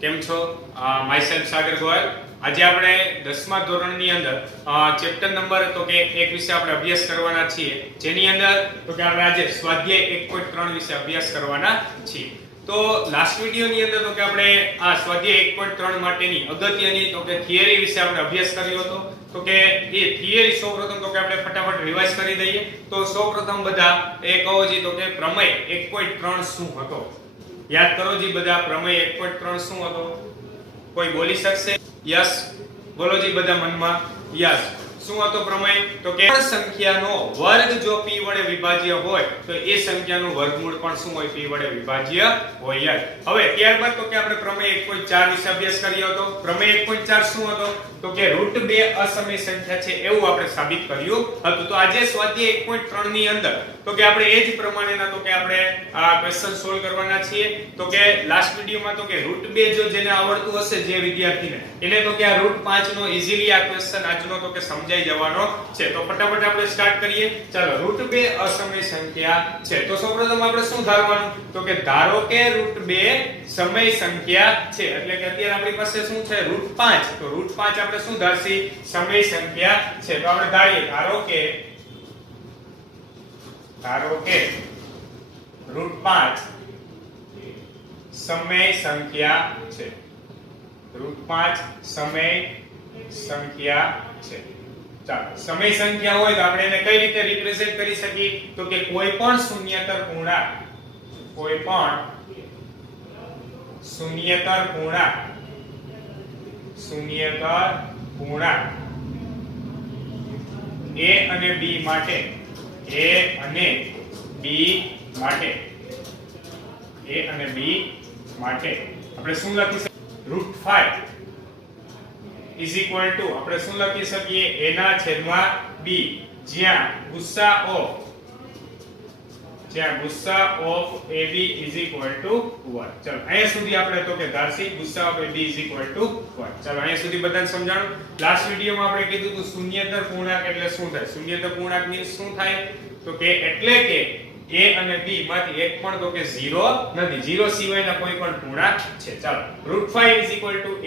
કેમ છો? My self સાગર ગોયલ. આજે આપણે 10મા ધોરણની અંદર ચેપ્ટર નંબર તો કે એક વિશે આપણે અભ્યાસ કરવાના છીએ, જેની અંદર તો કે આપણે આજે સ્વાધ્યાય 1.3 વિશે અભ્યાસ કરવાના છીએ. તો લાસ્ટ વિડિયોની અંદર તો કે આપણે આ સ્વાધ્યાય 1.3 માટેની અગત્યની તો કે થિયરી વિશે આપણે અભ્યાસ કર્યો હતો. તો કે એ થિયરી સૌપ્રથમ તો કે આપણે ફટાફટ રિવાઇઝ કરી દઈએ. તો સૌપ્રથમ બધા એ કહો જી તો કે પ્રમેય 1.3 શું હતો? યાદ કરો જી બધા, પ્રમેય 1.3 શું હતો? કોઈ બોલી શકશે? યસ બોલો જી બધા મનમાં. યસ, શું હતો પ્રમેય? તો કે સંખ્યાનો વર્ગ જો p વડે વિભાજ્ય હોય તો એ સંખ્યાનું વર્ગમૂળ પણ શું હોય? p વડે વિભાજ્ય હોય. હવે ત્યારબાદ તો કે આપણે પ્રમેય 1.4 વિશે અભ્યાસ કર્યો હતો. પ્રમેય 1.4 શું હતો? તો કે √2 અસમય સંખ્યા છે એવું આપણે સાબિત કર્યું હતું. તો આજે સ્વાધ્યાય 1.3 ની અંદર તો કે આપણે એ જ પ્રમાણેના તો કે આપણે આ ક્વેશ્ચન સોલ્વ કરવાના છીએ. તો કે લાસ્ટ વિડિયોમાં તો કે √2 જો જેને આવડતું હશે જે વિદ્યાર્થીને, એને તો કે આ √5 નો ઈઝીલી આ ક્વેશ્ચન આજનો તો કે સમજાઈ જવાનો છે. તો ફટાફટ આપણે સ્ટાર્ટ કરીએ. ચાલો, √2 અસમય સંખ્યા છે. તો સૌપ્રથમ આપણે શું ધારવાનું? તો કે ધારો કે √2 સમય સંખ્યા છે, એટલે કે અત્યારે આપણી પાસે શું છે? √5. તો √5 આપણે શું ધારશી? સમય સંખ્યા છે. તો આપણે ધારીએ, ધારો કે √5 સમય સંખ્યા છે. √5 સમય સંખ્યા છે. ચાલો, સમય સંખ્યા હોય તો આપણે એને કઈ રીતે રિપ્રેઝન્ટ કરી શકીએ? તો કે કોઈ પણ શૂન્યતર પૂર્ણાંક, કોઈ પણ શૂન્યતર પૂર્ણાંક a અને b માટે આપણે શું લખી શકીએ? √5 આપણે શું લખી શકીએ? a ના છેદમાં b, જ્યાં ગુસ્સા ઓફ ab = 1. ચલો, અહીંયા સુધી આપણે તો કે ધારસી ગુસ્સા ઓફ ab = 1. ચલો, અહીંયા સુધી બધાને સમજાણું. લાસ્ટ વિડિયોમાં આપણે કીધું હતું શૂન્યતર પૂર્ણાંક એટલે શું થાય? શૂન્યતર પૂર્ણાંક ની શું થાય? તો કે એટલે કે a અને b માંથી એક પણ તો કે 0 નથી, 0 સિવાયના કોઈ પણ પૂર્ણાંક છે. ચાલો, √5 =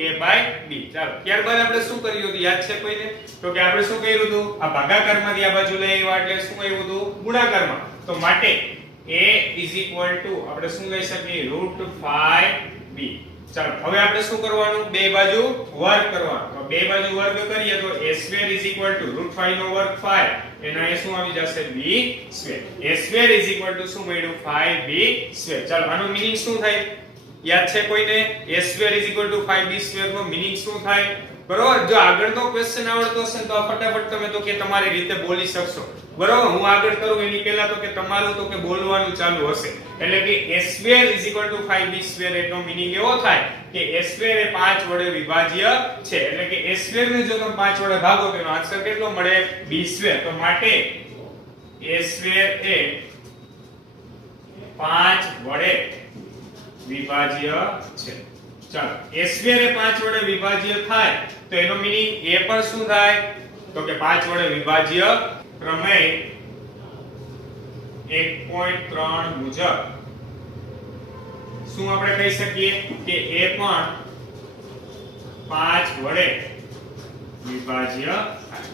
a/b. ચાલો, ત્યારબાદ આપણે શું કર્યું હતું? યાદ છે કોઈને? તો કે આપણે શું કર્યું હતું? આ ભાગાકારમાંથી આ બાજુ લઈ આવ્યા એટલે શું આવ્યું હતું? ગુણાકારમાં. તો માટે a આપણે શું લઈ શકીએ? √5b. ચાલો, હવે આપણે શું કરવાનું? બે બાજુ વર્ગ કરવાનો. તો બે બાજુ વર્ગ કરીએ તો a² √5 નો વર્ગ 5, એના એ શું આવી જશે? b². a² શું મળ્યું? 5b². ચાલો, આનો મીનિંગ શું થાય? યાદ છે કોઈને? a² 5b² નો મીનિંગ શું થાય? બરોબર, જો આગળનો ક્વેશ્ચન આવડતો હશે તો ફટાફટ તમે તો કે તમારી રીતે બોલી શકશો. બરોબર, હું આગળ કરું એની પહેલા તો કે તમારું તો કે બોલવાનું ચાલુ હશે. એટલે કે a² 5b² એનો મીનિંગ એવો થાય કે a² એ 5 વડે વિભાજ્ય છે. એટલે કે a² ને જો તમે 5 વડે ભાગો તો એનો આન્સર કેટલો મળે? b². તો માટે a² એ 5 વડે વિભાજ્ય છે. ચાલો, a² એ 5 વડે વિભાજ્ય થાય તો એનો મીનિંગ એ પણ શું થાય? તો કે 5 વડે વિભાજ્ય પ્રમેય 1.3 મુજબ શું આપણે કહી શકીએ? કે એ પણ 5 વડે વિભાજ્ય થાય.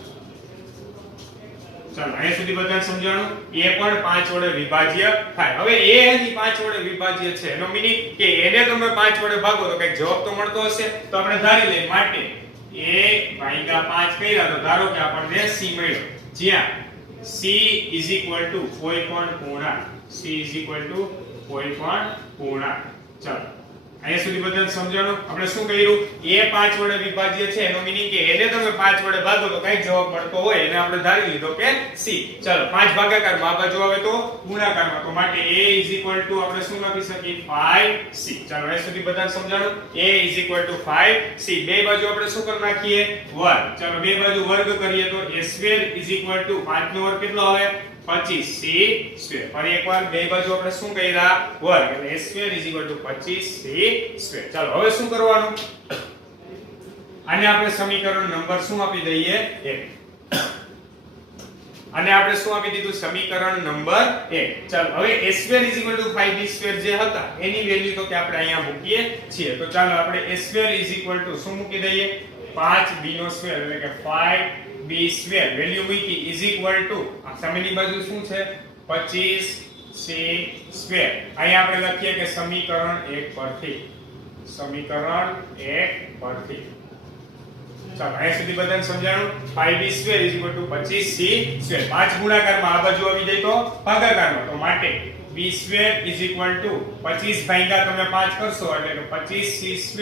ચાલો, અહીંયા સુધી બધાને સમજાણું? એ પણ 5 વડે વિભાજ્ય થાય. હવે એ હજી 5 વડે વિભાજ્ય છે, એનો મીનિંગ કે એને તમે 5 વડે ભાગો તો કઈક જવાબ તો મળતો હશે. તો આપણે ધારી લઈએ માટે a/5 કર્યા તો ધારો કે આપણને c મળ્યો, જ્યાં c કોઈ પણ પૂર્ણાંક. ચાલો, અહીંયા સુધી બધાને સમજાણું? આપણે શું કર્યું? a 5 વડે વિભાજ્ય છે, એનો મીનિંગ કે એને તમે 5 વડે ભાગો તો કઈક જવાબ મળતો હોય, એને આપણે ધારી લીધો કે c. ચાલો, 5 ભાગાકારમાં આ બાજુ આવે તો ગુણાકારમાં. તો માટે a આપણે શું લખી શકીએ? 5c. ચાલો, અહીંયા સુધી બધાને સમજાણું? a 5c. બે બાજુ આપણે શું કરી નાખીએ? વર્ગ. ચાલો, બે બાજુ વર્ગ કરીએ તો a² 5 નો વર્ગ કેટલો આવે? 25c². ફરી એકવાર બે બાજુ આપણે શું કર્યા? વર્ગ. એટલે a² 25c². ચાલો, હવે શું કરવાનું? આને આપણે સમીકરણ નંબર શું આપી દઈએ? 1. અને આપણે શું આપી દીધું સમીકરણ નંબર 1. ચાલો હવે a2 5b2 જે હતા એની વેલ્યુ તો કે આપણે અહીંયા મૂકીએ છીએ. તો ચાલો આપણે a2 શું મૂકી દઈએ 5b2 એટલે કે 5b2 વેલ્યુ મૂકી ઇઝ ઇક્વલ ટુ આ સામેની બાજુ શું છે 25c2. અહીંયા આપણે લખીએ કે સમીકરણ 1 પરથી સમીકરણ 1 પરથી ચાલો અહીંયા સુધી બધાને સમજાણું 5b2 25c2 5 ગુણાકારમાં આ બાજુ આવી જાય તો ભાગાકારમાં તો માટે b2 25 ભાગ્યા તમે 5 કરશો એટલે કે 25c2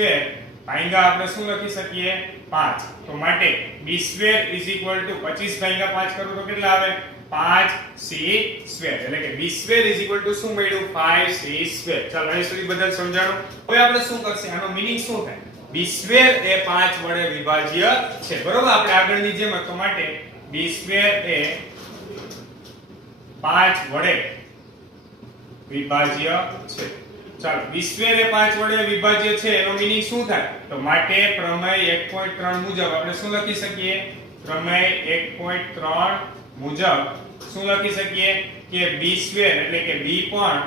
ભાગ્યા આપણે શું લખી શકીએ 5 તો માટે b2 25 ભાગ્યા 5 કરો તો કેટલા આવે 5c2 એટલે કે b2 શું મળ્યું 5c2. ચાલો અહીં સુધી બધાને સમજાણું. હવે આપણે શું કરશે આનો મીનિંગ શું થાય b2 એ 5 વડે વિભાજ્ય છે બરોબર આપણે આગળની જેમ તો માટે b2 એ 5 વડે વિભાજ્ય છે. ચાલો b2 એ 5 વડે વિભાજ્ય છે એનો મીનિંગ શું થાય તો માટે પ્રમેય 1.3 મુજબ આપણે શું લખી શકીએ પ્રમેય 1.3 મુજબ શું લખી શકીએ કે b2 એટલે કે b પણ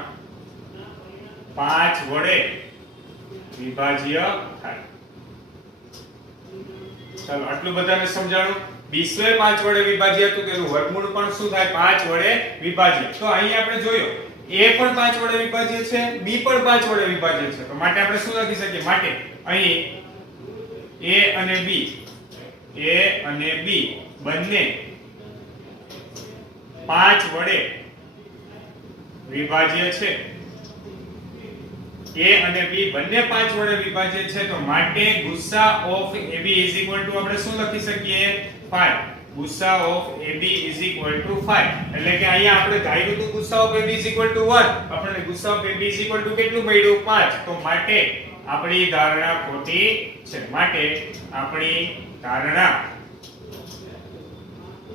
5 વડે વિભાજ્ય થાય. ચાલો આટલું બધાને સમજાણું. b2 5 વડે વિભાજ્ય હતું તેનું વર્ગમૂળ પણ શું થાય 5 વડે વિભાજ્ય. તો અહીં આપણે જોયો a પણ 5 વડે વિભાજ્ય છે b પણ 5 વડે વિભાજ્ય છે. તો માટે આપણે શું લખી શકીએ માટે અહીં a અને b બંને 5 વડે વિભાજ્ય છે. a અને b બંને 5 વડે વિભાજ્ય છે તો માટે ગુસ્સા ઓફ ab આપણે શું લખી શકીએ 5 ગુસ્સા ઓફ ab 5 એટલે કે અહીંયા આપણે ધાર્યું હતું ગુસ્સા ઓફ ab 1 આપણને ગુસ્સા ઓફ ab કેટલું મળ્યું 5 તો માટે આપણી ધારણા ખોટી છે. માટે આપણી ધારણા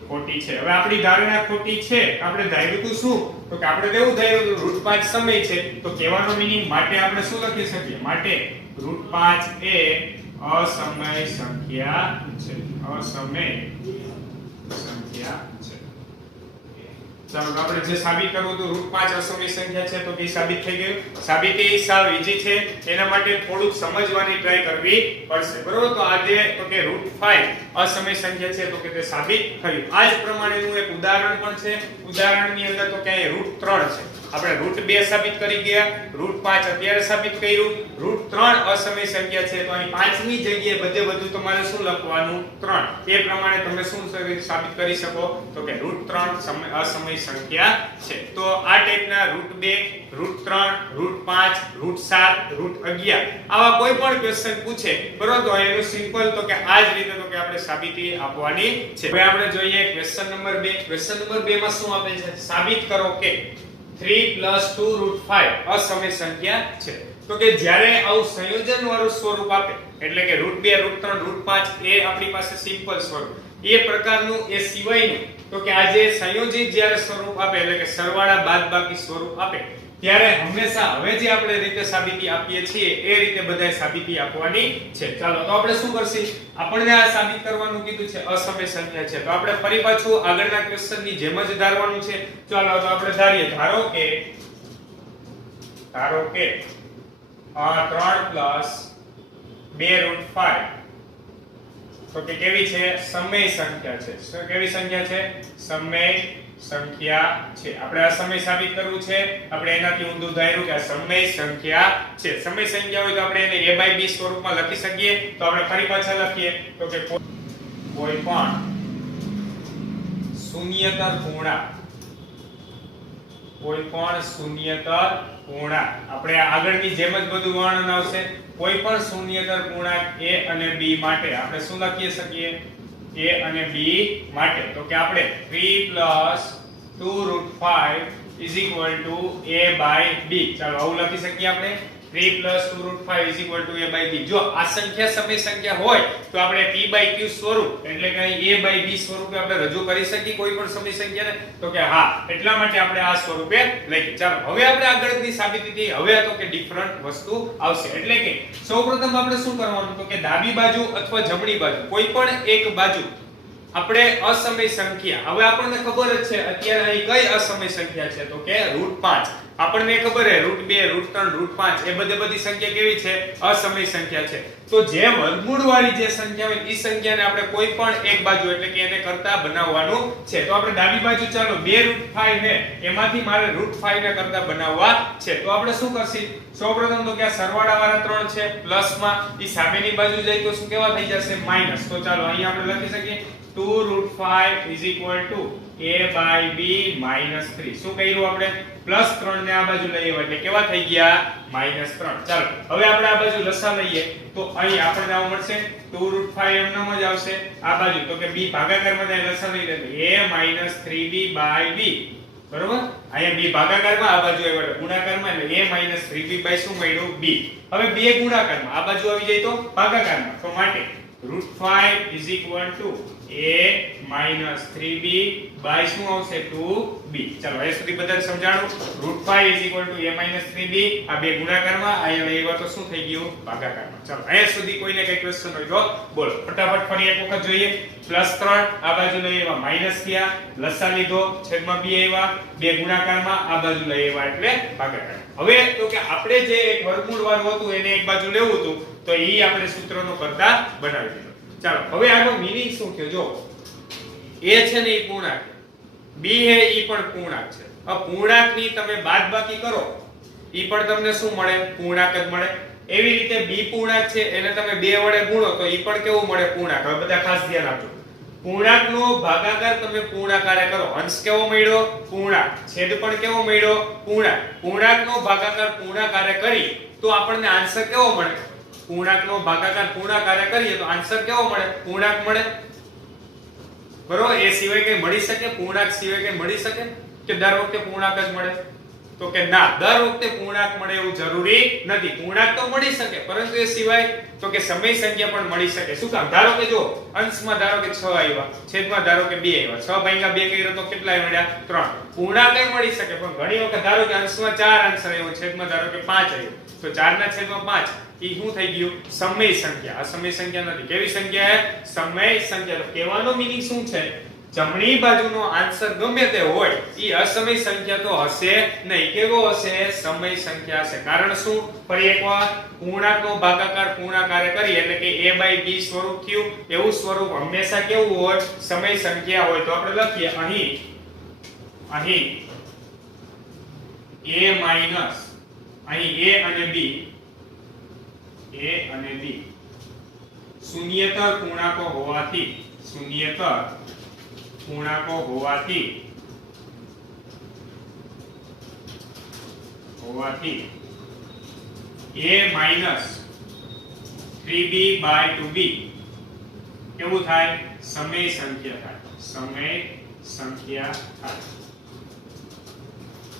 ખોટી છે. હવે આપણી ધારણા ખોટી છે આપણે ધાર્યું હતું શું તો કે આપણે કેવું ધાર્યું હતું √5 સમય છે તો કહેવાનો મીનિંગ માટે આપણે શું લખી શકીએ માટે √5 એ અસમય સંખ્યા છે અસમય સંખ્યા છે. ચાલો આપણે જે સાબિત કરવું હતું √5 અસમય સંખ્યા છે તો કે સાબિત થઈ ગયું. સાબિતી સાવ ઈઝી છે એના માટે થોડુંક સમજવાની ટ્રાય કરવી પડશે બરોબર. તો આજે તો કે √5 અસમય સંખ્યા છે તો કે તે સાબિત થયું. આ જ પ્રમાણેનું એક ઉદાહરણ પણ છે. ઉદાહરણની અંદર તો કે અહીં √3 છે આપણે √2 સાબિત કરી ગયા √5 અત્યારે સાબિત કર્યું √3 અસમય સંખ્યા છે તો અહીં 5 ની જગ્યાએ બધે બધું તમારે શું લખવાનું 3 એ પ્રમાણે તમે શું સાબિત કરી શકો તો કે √3 અસમય સંખ્યા છે. તો આ ટાઈપના √2 √3 √5 √7 √11 આવા કોઈ પણ ક્વેશ્ચન પૂછે બરોબર તો એનું સિમ્પલ તો કે આ જ રીતે તો કે આપણે સાબિતી આપવાની છે. હવે આપણે જોઈએ ક્વેશ્ચન નંબર 2. ક્વેશ્ચન નંબર 2 માં શું આપેલ છે સાબિત કરો કે 3 + 2 √5 અસમય સંખ્યા છે. તો કે જ્યારે આવું સંયોજન વાળું સ્વરૂપ આપે એટલે કે √2 √3 √5 એ આપણી પાસે સિમ્પલ સ્વરૂપ એ પ્રકારનું એ સિવાયનું તો કે આ જે સંયોજિત જ્યારે સ્વરૂપ આપે એટલે કે સરવાળા બાદબાકી સ્વરૂપ આપે ત્યારે હંમેશા હવે જે આપણે રીતે સાબિતી આપીએ છીએ એ રીતે બધાય સાબિતી આપવાની છે. ચાલો તો આપણે શું કરશું આપણને આ સાબિત કરવાનું કીધું છે અસમય સંખ્યા છે તો આપણે ફરી પાછું આગળના ક્વેશ્ચનની જેમ જ ધારવાનું છે. ચાલો તો આપણે ધારીએ ધારો કે 3 + 2 √5 તો કે કેવી છે સમય સંખ્યા છે. શું કેવી સંખ્યા છે સમય સંખ્યા છે. આપણે આ સમય સાબિત કરવું છે આપણે એનાથી ઊંધું ધાર્યું કે આ સમય સંખ્યા છે. સમય સંખ્યા હોય તો આપણે એને a/b સ્વરૂપમાં લખી શકીએ. તો આપણે ફરી પાછા લખીએ તો કે કોઈ પણ શૂન્યતર પૂર્ણાંક કોઈ પણ શૂન્યતર પૂર્ણાંક આપણે આગળની જેમ જ બધું વર્ણન આવશે. કોઈ પણ શૂન્યતર પૂર્ણાંક a અને b માટે આપણે શું લખી શકીએ a અને b માટે તો કે આપણે 3 + 2 √5 a/b ચાલો આવું લખી શકીએ આપણે 3 + 2 √5 a/b. જો આ સંખ્યા સમય સંખ્યા હોય તો આપણે p/q સ્વરૂપ એટલે કે a/b સ્વરૂપે આપણે રજૂ કરી શકીએ કોઈ પણ સમય સંખ્યાને તો કે હા એટલા માટે આપણે આ સ્વરૂપે લખી. ચાલો હવે આપણે આગળની સાબિતીથી હવે તો કે ડિફરન્ટ વસ્તુ આવશે એટલે કે સૌપ્રથમ આપણે શું કરવાનું તો કે ડાબી બાજુ અથવા જમણી બાજુ કોઈ પણ એક બાજુ આપણે અસમય સંખ્યા, હવે આપણને ખબર જ છે અત્યારે અહીં કઈ અસમય સંખ્યા છે તો કે √5. આપણને ખબર છે √2 √3 √5 એ બધી સંખ્યા કેવી છે? અસમય સંખ્યા છે. તો જે વર્ગમૂળ વાળી જે સંખ્યા હોય એ સંખ્યાને આપણે કોઈ પણ એક બાજુ એટલે કે એને કરતા બનાવવાનું છે. તો આપણે ડાબી બાજુ ચાલો 2 √5 ને એમાંથી મારે √5 ને કરતા બનાવવા છે. તો આપણે શું કરશી? સૌપ્રથમ તો કે આ સરવાળા વાળા 3 છે પ્લસમાં, ઈ સામેની બાજુ જાય તો શું કેવા થઈ જશે? માઈનસ. તો ચાલો અહીં આપણે લખી શકીએ 2 √5 a/b - 3. શું કર્યું આપણે? +3 ને આ બાજુ લઈએ એટલે કેવા થઈ ગયા? -3. ચાલો હવે આપણે આ બાજુ લસા લઈએ તો અહીં આપણને આવું મળશે 2 √5 એમનામ જ આવશે. આ બાજુ તો કે b ભાગાકારમાં થાય લસા લઈ લે a - 3b/b. બરોબર? અહીંયા b ભાગાકારમાં, આ બાજુ આવ્યો ગુણાકારમાં એટલે a - 3b by શું મળ્યું? b. હવે બે ગુણાકારમાં આ બાજુ આવી જાય તો ભાગાકારમાં. તો માટે √5 a - 3b by શું આવશે? 2b. ચાલો અહીં સુધી બધાને સમજાણું. √5 a - 3b આ બે ગુણાકારમાં, અહીંયા લેવા તો શું થઈ ગયું? ભાગાકારમાં. ચાલો અહીંયા સુધી કોઈને કઈ ક્વેશ્ચન હોય તો બોલો. ફટાફટ ફરી એક વખત જોઈએ. +3 આ બાજુ લઈ આવ્યા માઈનસ થયા, લસા લીધો છેદમાં b આવ્યા, બે ગુણાકારમાં આ બાજુ લઈ આવ્યા એટલે ભાગાકાર. હવે તો કે આપણે જે એક વર્ગમૂળ વાળું હતું એને એક બાજુ લેવું હતું તો ઈ આપણે સૂત્રનો કરતા બનાવી દીધો. ચાલો હવે આનો મીનિંગ શું થયો? જો a છે ને ઈ પૂર્ણાંક, b હે ઈ પણ પૂર્ણાંક છે. આ પૂર્ણાંકની તમે બાદબાકી કરો ઈ પણ તમને શું મળે? પૂર્ણાંક જ મળે. એવી રીતે b પૂર્ણાંક છે એને તમે 2 વડે ગુણો તો ઈ પણ કેવું મળે? પૂર્ણાંક. હવે બધા ખાસ ધ્યાન આપજો. પૂર્ણાંકનો ભાગાકાર તમે પૂર્ણાકારે કરો, અંશ કેવો મળ્યો? પૂર્ણાંક. છેદ પણ કેવો મળ્યો? પૂર્ણાંક. પૂર્ણાંકનો ભાગાકાર પૂર્ણાકારે કરી તો આપણને આન્સર કેવો મળે? પૂર્ણાંકનો ભાગાકાર પૂર્ણાકારે કરીએ તો આન્સર કેવો મળે? પૂર્ણાંક મળે. બરોબર? એ સિવાય કઈ મળી શકે? પૂર્ણાંક સિવાય કઈ મળી શકે કે દર વખતે પૂર્ણાંક જ મળે? તો કે ના, દર વખતે પૂર્ણાંક મળે એવું જરૂરી નથી. પૂર્ણાંક તો મળી શકે પરંતુ એ સિવાય તો કે સમય સંખ્યા પણ મળી શકે. શું કામ? ધારો કે જો અંશમાં ધારો કે 6 આવ્યા, છેદમાં ધારો કે 2 આવ્યા, 6 ભાગ્યા 2 કર્યો તો કેટલા મળ્યા? 3. પૂર્ણાંક એ મળી શકે પણ ઘણી વખત ધારો કે અંશમાં 4 આન્સર આવ્યો, છેદમાં ધારો કે 5 આવ્યો તો 4/5 ઈ શું થઈ ગયું? સમય સંખ્યા. આ સમય સંખ્યા નથી. કેવી સંખ્યા છે? સમય સંખ્યા. તો કહેવાનો મીનિંગ શું છે? જમણી બાજુનો આન્સર ગમે તે હોય ઈ અસમય સંખ્યા તો હશે નહીં. કેવો હશે? સમય સંખ્યા હશે. કારણ શું? ફરી એકવાર પૂર્ણાંકનો ભાગાકાર પૂર્ણાકારે કરી એટલે કે a/b સ્વરૂપ થયું. એવું સ્વરૂપ હંમેશા કેવું હોય? સમય સંખ્યા હોય. તો આપણે લખીએ અહીં અહીં a અને b શૂન્યેતર પૂર્ણાંકો હોવાથી a - 3b/2b કેવું થાય? સમય સંખ્યા થાય.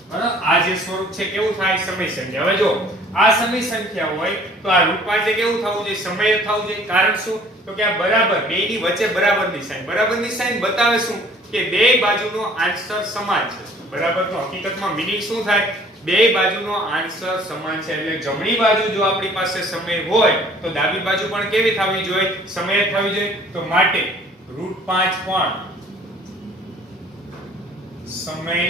બરાબર? આ જે સ્વરૂપ છે કેવું થાય? સમય સંખ્યા. હવે જો આ સમય સંખ્યા હોય તો આ √5 કેવું થવું જોઈએ? સમય થવું જોઈએ. કારણ શું? તો કે આ બરાબર બેયની વચ્ચે બરાબરની સાઈન. બરાબરની સાઈન બતાવે શું? કે બે બાજુનો આંશર સમાન છે. બરાબરનો હકીકતમાં મીનિંગ શું થાય? બે બાજુનો આંશર સમાન છે એટલે જમણી બાજુ જો આપણી પાસે સમય હોય તો ડાબી બાજુ પણ કેવી થવી જોઈએ? સમય થવી જોઈએ. તો માટે √5 પણ સમય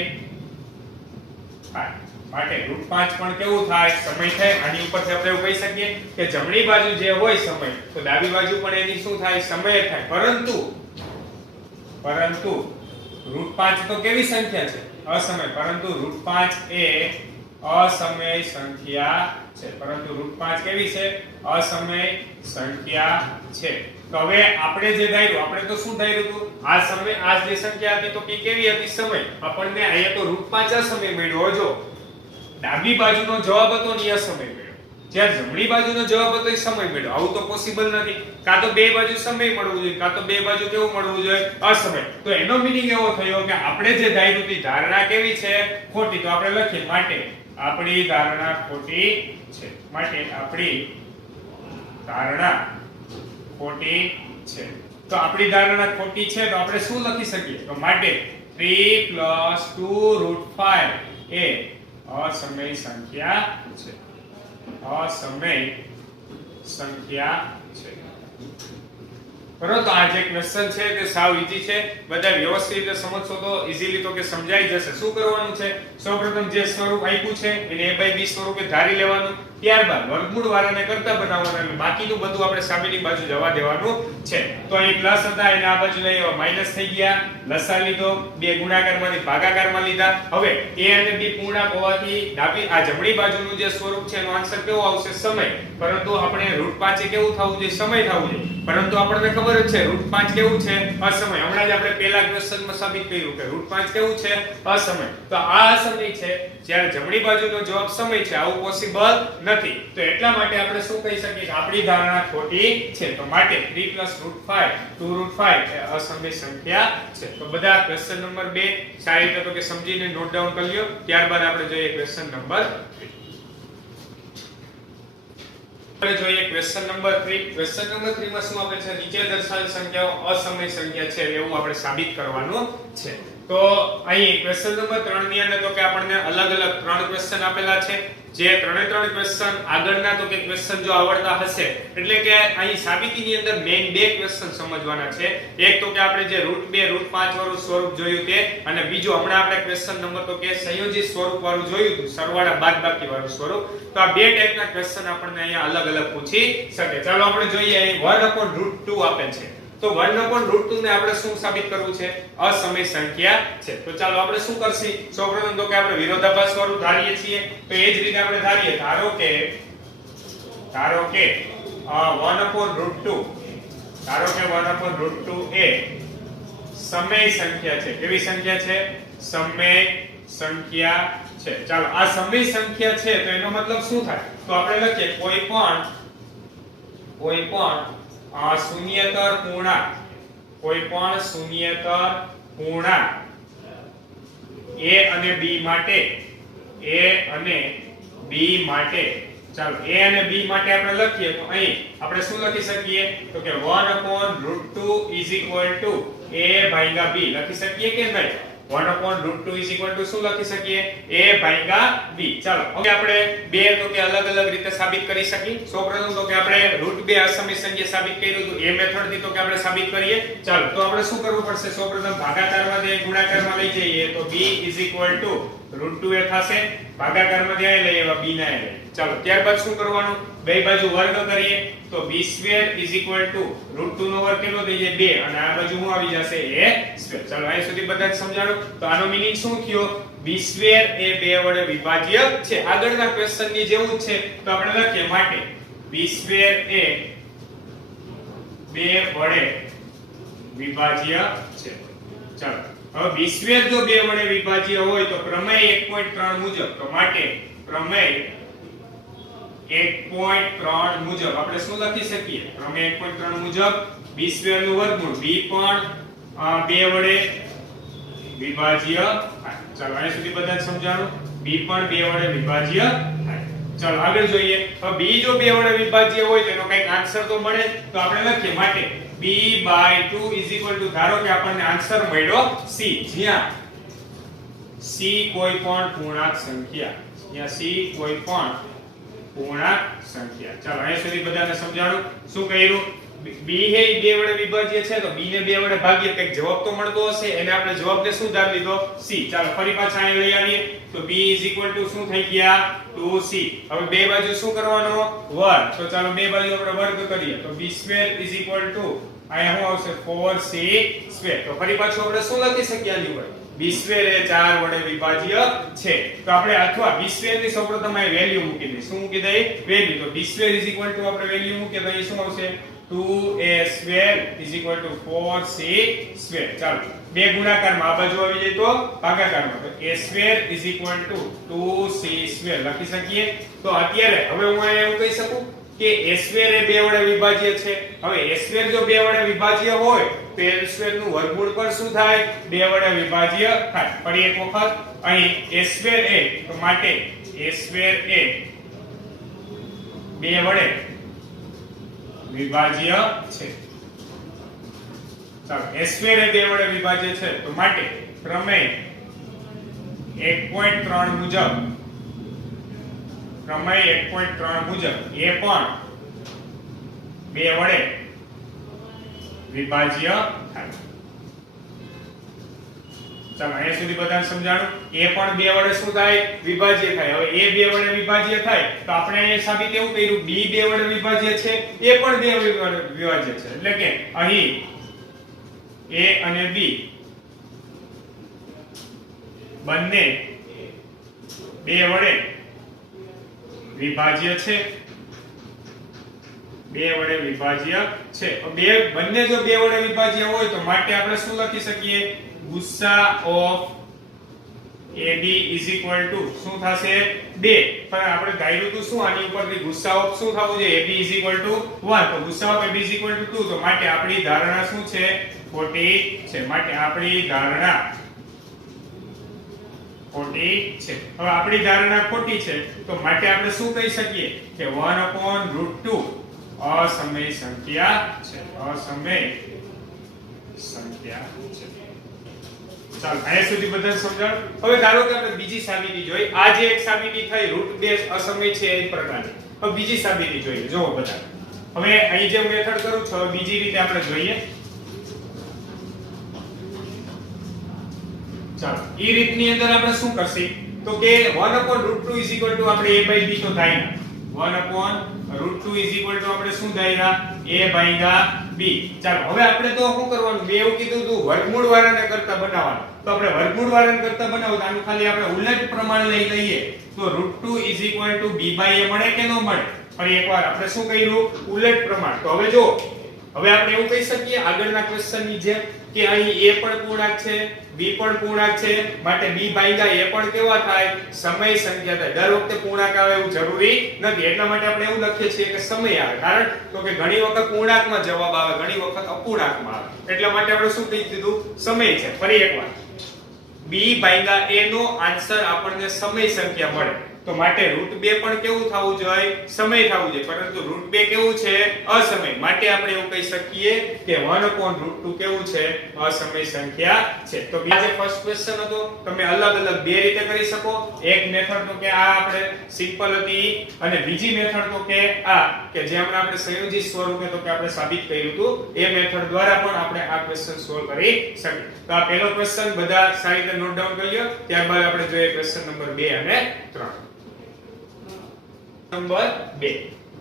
થાય. માટે √5 પણ કેવું થાય? સમય થાય. આની ઉપરથી આપણે એવું કહી શકીએ કે જમણી બાજુ જે હોય સમય તો ડાબી બાજુ પણ એની શું થાય? સમય થાય. પરંતુ √5 તો કેવી સંખ્યા છે? અસમય. પરંતુ √5 એ અસમય સંખ્યા છે. કેવી છે? અસમય સંખ્યા છે. તો હવે આપણે જે ધાર્યું, આપણે તો શું ધાર્યું હતું? આ સમય આ જે સંખ્યા હતી તો કેવી હતી? સમય. આપણને અહીંયા તો √5 અસમય મળ્યો. જો ડાબી બાજુનો જવાબ હતો ને અસમય મળ્યો, જ્યારે જમણી બાજુનો જવાબ હતો એ સમય મળ્યો. આવું તો પોસિબલ નથી. કાં તો બે બાજુ સમય મળવું જોઈએ, કાં તો બે બાજુ કેવું મળવું જોઈએ? અસમય. તો એનો મીનિંગ એવો થયો કે આપણે જે ધાર્યું હતી ધારણા કેવી છે? ખોટી. તો આપણે લખીએ માટે આપણી ધારણા ખોટી છે. તો આપણી ધારણા ખોટી છે તો આપણે શું લખી શકીએ? તો માટે 3 + 2 √5 એ અસમય સંખ્યા છે. બરોબર. તો આ જે ક્વેશ્ચન છે તે સાવ ઈઝી છે, બધા વ્યવસ્થિત રીતે સમજશો તો ઈઝીલી તો કે સમજાઈ જશે. શું કરવાનું છે? સૌપ્રથમ જે સ્વરૂપ આપ્યું છે એને a/b સ્વરૂપે ધારી લેવાનું, ત્યારબાદ વર્ગમૂળ વાળાને કરતા બનાવવાના, અને બાકીનું બધું આપણે સામેની બાજુ જવા દેવાનું છે. તો અહીં પ્લસ હતા એને આ બાજુ લઈ આવ્યા, માઈનસ થઈ ગયા, લસા લીધો, બે ગુણાકારમાંથી ભાગાકારમાં લીધા. હવે a અને b પૂર્ણાંક હોવાથી ડાબી આ જમણી બાજુનું જે સ્વરૂપ છે એનો આન્સર કેવો આવશે? સમય. પરંતુ આપણે √5 કેવું થવું જોઈએ? સમય થવું જોઈએ. પરંતુ આપણને ખબર જ છે √5 કેવું છે? અસમય. હમણાં જ આપણે પહેલા ક્વેશ્ચનમાં સાબિત કર્યું કે √5 કેવું છે? અસમય. તો આ અસમય છે, જ્યારે જમણી બાજુનો જવાબ સમય છે. આવું પોસિબલ નથી. તો એટલા માટે આપણે શું કહી શકીએ કે આપણી ધારણા ખોટી છે. તો માટે 3 + √5 2√5 એ અસમય સંખ્યા છે. તો બધા ક્વેશ્ચન નંબર 2 સારી રીતે તો કે સમજીને નોટ ડાઉન કરી લ્યો. ત્યારબાદ આપણે જોઈએ ક્વેશ્ચન નંબર 3. આપણે જોઈએ ક્વેશ્ચન નંબર 3. ક્વેશ્ચન નંબર 3 માં શું આપે છે? નીચે દર્શાવેલ સંખ્યાઓ અસમય સંખ્યા છે એવું આપણે સાબિત કરવાનું છે. તો અહીં ક્વેશ્ચન નંબર 3 ની અંદર તો કે આપણને અલગ અલગ 3 ક્વેશ્ચન આપેલા છે. જે 3 ક્વેશ્ચન આગળના તો કે ક્વેશ્ચન જો આવડતા હશે એટલે કે અહીં સાબિતીની અંદર મેઈન બે ક્વેશ્ચન સમજવાના છે. એક તો કે આપણે જે √2 √5 વાળું સ્વરૂપ જોયું તે, અને બીજું હમણાં આપણે ક્વેશ્ચન નંબર તો કે સંયોજિત સ્વરૂપ વાળું જોયું હતું, સરવાળા બાદબાકી વાળું સ્વરૂપ. તો આ બે ટાઈપના ક્વેશ્ચન આપણને અહીંયા અલગ અલગ પૂછી શકે. ચાલો આપણે જોઈએ. અહીં 1/√2 આપેલ છે. તો 1/√2 ને આપણે શું સાબિત કરવું છે? અસમય સંખ્યા છે. તો ચાલો આપણે શું કરશી? સૌપ્રથમ તો કે આપણે વિરોધાભાસ વાળું ધારીએ છીએ. તો એ જ રીતે આપણે ધારીએ. ધારો કે 1/√2 એ સમય સંખ્યા છે. કેવી સંખ્યા છે? સમય સંખ્યા છે. ચાલો આ સમય સંખ્યા છે તો એનો મતલબ શું થાય? તો આપણે લખીએ કોઈ પણ શૂન્યેતર પૂર્ણાંક, કોઈ પણ શૂન્યેતર પૂર્ણાંક a અને b માટે, ચાલો a અને b માટે આપણે લખીએ તો અહીં આપણે શું લખી શકીએ? તો કે 1/√2 a/b લખી શકીએ કે નહીં? 1/√2 શું લખી શકીએ? a/b. ચાલો હવે આપણે બે તો કે અલગ અલગ રીતે સાબિત કરી શકીએ. સૌપ્રથમ તો કે આપણે √2 અસમય સંખ્યા સાબિત કર્યું હતું, એ મેથડ થી તો કે આપણે સાબિત કરીએ. ચાલો તો આપણે શું કરવું પડશે? સૌપ્રથમ ભાગાકારમાં થી ગુણાકારમાં લઈ જઈએ તો b √2 એ થશે. ભાગાકારમાં થી લઈએ b ના લઈએ. ચાલો ત્યારબાદ શું કરવાનું? બે બાજુ વર્ગ કરીએ તો b² √2 નો વર્ગ કેટલો થઈ જાય? 2, અને આ બાજુ શું આવી જશે? a². ચાલો અહીં સુધી બધાને સમજાણું. તો આનો મીનિંગ શું થયો? b² એ 2 વડે વિભાજ્ય છે. આગળના ક્વેશ્ચન ની જેવું જ છે. તો આપણે લખીએ માટે b² એ 2 વડે વિભાજ્ય છે. ચાલો હવે b² જો 2 વડે વિભાજ્ય હોય તો પ્રમેય 1.3 મુજબ, તો માટે પ્રમેય 1.3 મુજબ આપણે શું લખી શકીએ? પ્રમેય 1.3 મુજબ b² નું વર્ગમૂળ b પણ 2 વડે વિભાજ્ય થાય. ચાલો અહીં સુધી બધાને સમજાણું. b પણ 2 વડે વિભાજ્ય થાય. ચાલો આગળ જોઈએ. હવે b જો 2 વડે વિભાજ્ય હોય તો એનો કંઈક આન્સર તો મળે. તો આપણે લખીએ માટે b/2 ધારો કે આપણને આન્સર મળ્યો c, જ્યાં c કોઈ પણ પૂર્ણાંક સંખ્યા, પૂર્ણાંક સંખ્યા. ચાલો અહીં સુધી બધાને સમજાણું. શું કર્યું? b હે 2 વડે વિભાજ્ય છે તો b ને 2 વડે ભાગીએ કંઈક જવાબ તો મળતો હશે. એને આપણે જવાબને શું ધાર લીધો? c. ચાલો ફરી પાછા અહીં લઈ આવીએ તો b શું થઈ ગયા? 2c. હવે બે બાજુ શું કરવાનો? વર્ગ. તો ચાલો બે બાજુ આપણે વર્ગ કરીએ તો b² અહીંયા શું આવશે? 4c². તો ફરી પાછું આપણે શું લખી શકીએ આની ઉપર? b² એ 4 વડે વિભાજ્ય છે. તો આપણે અથવા b² ની સૌપ્રથમ અહીં વેલ્યુ મૂકી દઈએ. શું મૂકી દઈએ? વેલ્યુ. તો b² આપણે વેલ્યુ મૂકીએ તો અહીં શું આવશે? 2a² 4c². ચાલો બે ગુણાકારમાં આ બાજુ આવી જાય તો ભાગાકારમાં, તો a² 2c² લખી શકીએ. તો અત્યારે હવે હું અહીંયા એવું કહી શકું કે a² એ 2 વડે વિભાજ્ય છે. હવે a² જો 2 વડે વિભાજ્ય હોય તો a² નું વર્ગમૂળ પર શું થાય? 2 વડે વિભાજ્ય થાય. ફરી એક વખત અહીં a² એ તો માટે a² એ 2 વડે વિભાજ્ય છે. ચાલો a² એ 2 વડે વિભાજ્ય છે તો માટે પ્રમેય 1.3 મુજબ, પ્રમેય 1.3 મુજબ એ પણ 2 વડે વિભાજ્ય થાય. ચાલો અહીંયા સુધી બધાને સમજાણું. એ પણ 2 વડે શું થાય? વિભાજ્ય થાય. હવે એ 2 વડે વિભાજ્ય થાય તો આપણે અહીંયા સાબિત એવું કર્યું b 2 વડે વિભાજ્ય છે, એ પણ 2 વડે વિભાજ્ય છે. એટલે કે અહીં a અને b બંને 2 વડે વિભાજ્ય છે. 2 વડે વિભાજ્ય છે. બંને જો 2 વડે વિભાજ્ય હોય તો માટે આપણે શું લખી શકીએ? ગુસ્સા of AB is equal to શું થશે? 2. પણ આપણે ધાર્યું તો શું આની ઉપરથી ગુસ્સા ઓફ શું થવું જોઈએ? AB is equal to 1. તો ગુસ્સા of AB is equal to 2. તો માટે આપણી ધારણા શું છે? ખોટી છે. માટે આપણી ધારણા ખોટી છે. હવે આપણી ધારણા ખોટી છે તો માટે આપણે શું કહી શકીએ કે 1/√2 અસમય સંખ્યા છે. અસમય સંખ્યા છે. ચાલો અહીંયા સુધી બધાને સમજાણ. હવે ધારો કે આપણે બીજી સાબિતી જોઈ. આ જે એક સાબિતી થઈ √2 અસમય છે એ પ્રકારની. હવે બીજી સાબિતી જોઈએ. જોવો બધા. હવે અહીં જે મેથડ કરું છું બીજી રીતે આપણે જોઈએ. ચાલો એ રીતની અંદર આપણે શું કરશી તો કે 1/√2 is equal to આપણે a by b તો થાય ને 1/√2 is equal to આપણે શું ધાર્યા? a ભાગ્યા b. ચાલો હવે આપણે તો શું કરવાનું? બે એવું કીધું હતું વર્ગમૂળ વાળાને કરતા બનાવવાનું. તો આપણે વર્ગમૂળ વાળાને કરતા બનાવો તો આનું ખાલી આપણે ઉલટ પ્રમાણ લઈ લઈએ તો √2 is equal to b by a મળે કે ન મળે? ફરી એકવાર આપણે શું કર્યું? ઉલટ પ્રમાણ. તો હવે જો હવે આપણે એવું કહી શકીએ આગળના ક્વેશ્ચનની જેમ કે અહીં a પણ પૂર્ણાંક છે, b પણ પૂર્ણાંક છે, માટે b ભાગ્યા a પણ કેવા થાય? સમય સંખ્યા થાય. દર વખતે પૂર્ણાંક આવે એવું જરૂરી નથી. એટલા માટે આપણે એવું લખીએ છીએ કે સમય આવે. કારણ તો કે ઘણી વખત પૂર્ણાંકમાં જવાબ આવે, ઘણી વખત અપૂર્ણાંકમાં આવે. એટલા માટે આપણે શું કહી દીધું? સમય છે. ફરી એકવાર b ભાગ્યા a નો આન્સર આપણને સમય સંખ્યા મળે. તો માટે √2 પણ કેવું થવું જોઈએ? સમય થવું જોઈએ. પરંતુ √2 કેવું છે? અસમય. માટે આપણે એવું કહી શકીએ કે 1/√2 કેવું છે? અસમય સંખ્યા છે. તો બીજો ફર્સ્ટ ક્વેશ્ચન હતો તમે અલગ અલગ બે રીતે કરી શકો. એક મેથડ તો કે આ આપણે સિમ્પલ હતી અને બીજી મેથડ તો કે આ કે જે હમણાં આપણે સંયોજિત સ્વરૂપે તો કે આપણે સાબિત કર્યું હતું એ મેથડ દ્વારા પણ આપણે આ ક્વેશ્ચન સોલ્વ કરી શકીએ. તો આ પહેલો ક્વેશ્ચન બધા સારી રીતે નોટ ડાઉન કરી લો. ત્યારબાદ આપણે જોઈએ ક્વેશ્ચન નંબર 2 અને 3. નંબર 2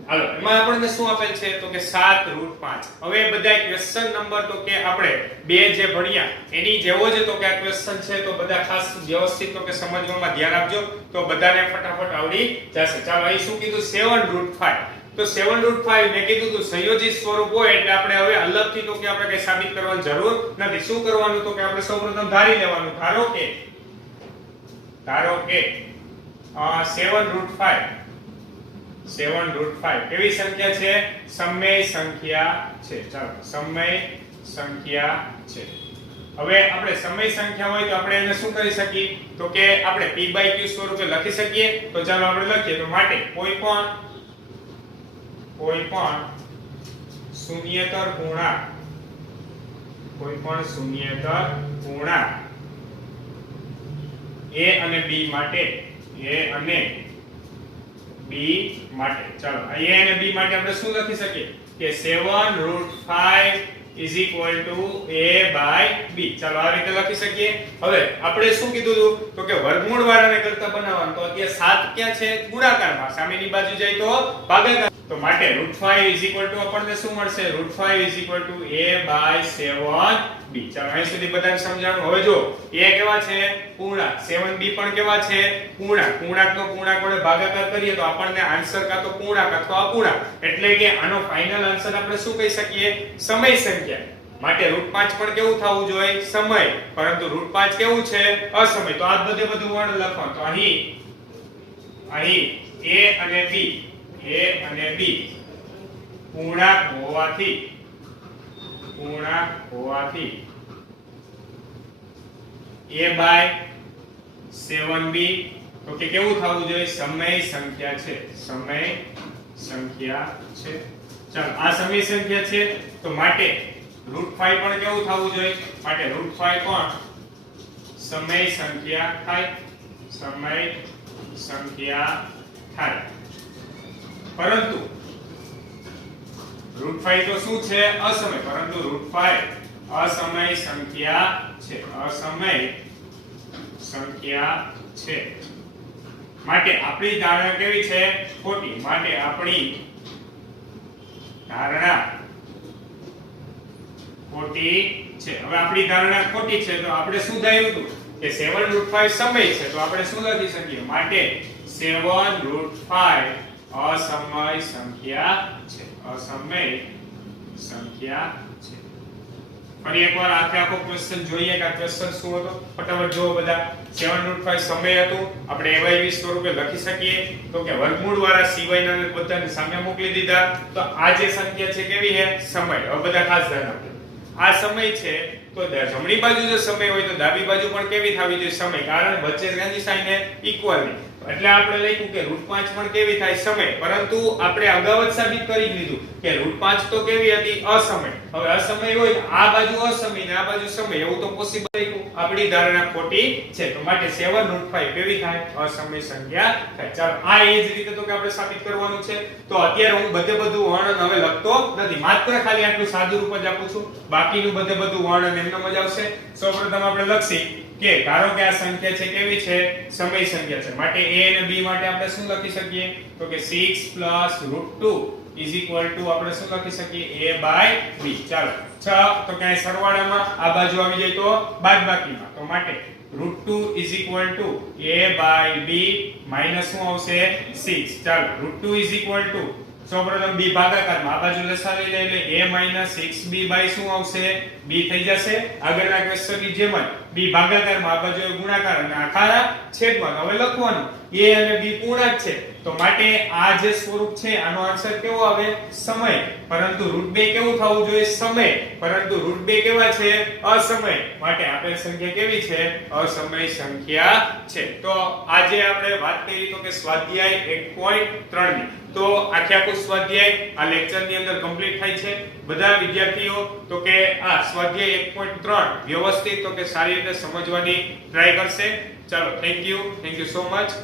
હાલો એમાં આપણને શું આપેલ છે તો કે 7√5. હવે બધા ક્વેશ્ચન નંબર તો કે આપણે બે જે ભણ્યા એની જેવો જ તો કે આ ક્વેશ્ચન છે તો બધા ખાસ વ્યવસ્થિત તો કે સમજવામાં ધ્યાન આપજો તો બધાને ફટાફટ આવડી જશે. ચાલો અહીં શું કીધું? 7√5. તો 7√5 મેં કીધું તો સંયોજિત સ્વરૂપ હોય એટલે આપણે હવે અલગથી તો કે આપણે કઈ સાબિત કરવાની જરૂર નથી. શું કરવાનું તો કે આપણે સૌપ્રથમ ધારી લેવાનું. ધારો કે 7√5 કેવી સંખ્યા છે? સમય સંખ્યા છે. ચાલો સમય સંખ્યા છે. હવે આપણે સમય સંખ્યા હોય તો આપણે એને શું કરી શકીએ તો કે આપણે p/q સ્વરૂપે લખી શકીએ. તો ચાલો આપણે લખીએ. તો માટે કોઈ પણ શૂન્યેતર પૂર્ણાંક a અને b માટે ચાલો a અને b માટે આપણે શું લખી શકીએ કે 7√5 is equal to a by b. ચાલો આ રીતે લખી શકીએ. હવે આપણે શું કીધું હતું તો કે વર્ગમૂળ વાળાને કરતા બનાવવાનું. તો અત્યારે 7 ક્યાં છે? ગુણાકારમાં. સામેની બાજુ જાય તો ભાગાકાર. તો માટે √5 is equal to આપણને શું મળશે? √5 is equal to a by 7b. ચાલો અહીં સુધી બધાને સમજાણું. હવે જો a કેવા છે? પૂર્ણાંક. 7b પણ કેવા છે? પૂર્ણાંક. પૂર્ણાંકનો પૂર્ણાંક વડે ભાગાકાર કરીએ તો આપણને આન્સર કાં તો પૂર્ણાંક અથવા અપૂર્ણાંક એટલે કે આનો ફાઇનલ આન્સર આપણે શું કહી શકીએ? સમય સંખ્યા. માટે √5 પણ કેવું થવું જોઈએ? સમય. પરંતુ √5 કેવું છે? અસમય. તો આ બધું વર્ણ લખવાનું. તો અહીં a અને b પૂર્ણાંક હોવાથી a by 7b તો કે કેવું થવું જોઈએ? સમય સંખ્યા છે. ચાલો આ સમય સંખ્યા છે તો માટે √5 પણ કેવું થવું જોઈએ? માટે √5 પણ સમય સંખ્યા થાય. પરંતુ √5 તો શું છે? અસમય, પરંતુ √5 અસમય સંખ્યા છે, અસમય સંખ્યા છે. માટે આપણી ધારણા કેવી છે? ખોટી. માટે આપણી ધારણા ખોટી છે. હવે આપણી ધારણા ખોટી છે તો આપણે શું ધાર્યું હતું કે 7√5 સમય છે, તો આપણે શું લખી શકીએ? માટે 7√5 અસમય સંખ્યા છે, અસમય સંખ્યા છે. ફરી એકવાર આખો ક્વેશ્ચન જોઈએ કે આ ક્વેશ્ચન શું હતો. ફટાફટ જુઓ બધા. 7√5 સમય હતું, આપણે AYV સ્વરૂપે લખી શકીએ તો કે વર્ગમૂળ વાળા સિવાયના બધાને સામે મોકલી દીધા. તો આ જે સંખ્યા છે કેવી છે? સમય. હવે બધા ખાસ ધ્યાન આપજો. આ સમય છે તો જમણી બાજુ જો સમય હોય તો ડાબી બાજુ પણ કેવી થવી જોઈએ? સમય. કારણ વચ્ચે જેની સાઈન છે ઇક્વલ ની, એટલે આપણે લખ્યું કે √5 પણ કેવી થાય? સમય. પરંતુ આપણે અગાઉ જ સાબિત કરી દીધું કે √5 તો કેવી હતી? અસમય. હવે અસમય હોય તો આ બાજુ અસમય ને આ બાજુ સમય, એવું તો પોસિબલ નથી. આપણી ધારણા ખોટી છે, તો માટે 7√5 કેવી થાય? અસમય સંખ્યા થાય. ચાલો આ એ જ રીતે તો કે આપણે સાબિત કરવાનું છે. તો અત્યારે હું બધું વર્ણન હવે લખતો નથી, માત્ર ખાલી આટલું સાદું રૂપ જ આપું છું. બાકીનું બધું વર્ણન એમનેમ જ આવશે. સૌપ્રથમ આપણે લખીએ કે ધારો કે આ સંખ્યા છે કેવી છે? સમય સંખ્યા છે. માટે a અને b માટે આપણે શું લખી શકીએ? તો કે 6 + √2 આપણે શું લખી શકીએ? a/b. ચાલો 6 તો ક્યાંય સરવાળામાં આ બાજુ આવી જાય તો બાદબાકીમાં, તો માટે √2 a/b માઈનસ શું આવશે? 6. ચાલો √2 સૌપ્રથમ b ભાગાકારમાં આ બાજુ લસાવી લે એટલે a - 6b બાય શું આવશે? b થઈ જશે. આગળના ક્વેશ્ચનની જેમ જ b ભાગાકારમાં આ બાજુ ગુણાકાર અને આખા છેદમાં. હવે લખવાનું a અને b પૂર્ણાંક છે, તો માટે આ જે સ્વરૂપ છે આનો આન્સર કેવો આવે? સમય. પરંતુ √2 કેવું થવું જોઈએ? સમય. પરંતુ √2 કેવા છે? અસમય. માટે આપેલ સંખ્યા કેવી છે? અસમય સંખ્યા છે. તો આજે આપણે વાત કરી તો કે સ્વાધ્યાય 1.3 ની. તો આખું સ્વાધ્યાય આ લેક્ચર ની અંદર કમ્પ્લીટ થાય છે. બધા વિદ્યાર્થીઓ તો કે આ સ્વાધ્યાય 1.3 વ્યવસ્થિત તો કે સારી રીતે સમજવાની ટ્રાય કરશે. ચાલો થેન્ક યુ સો મચ.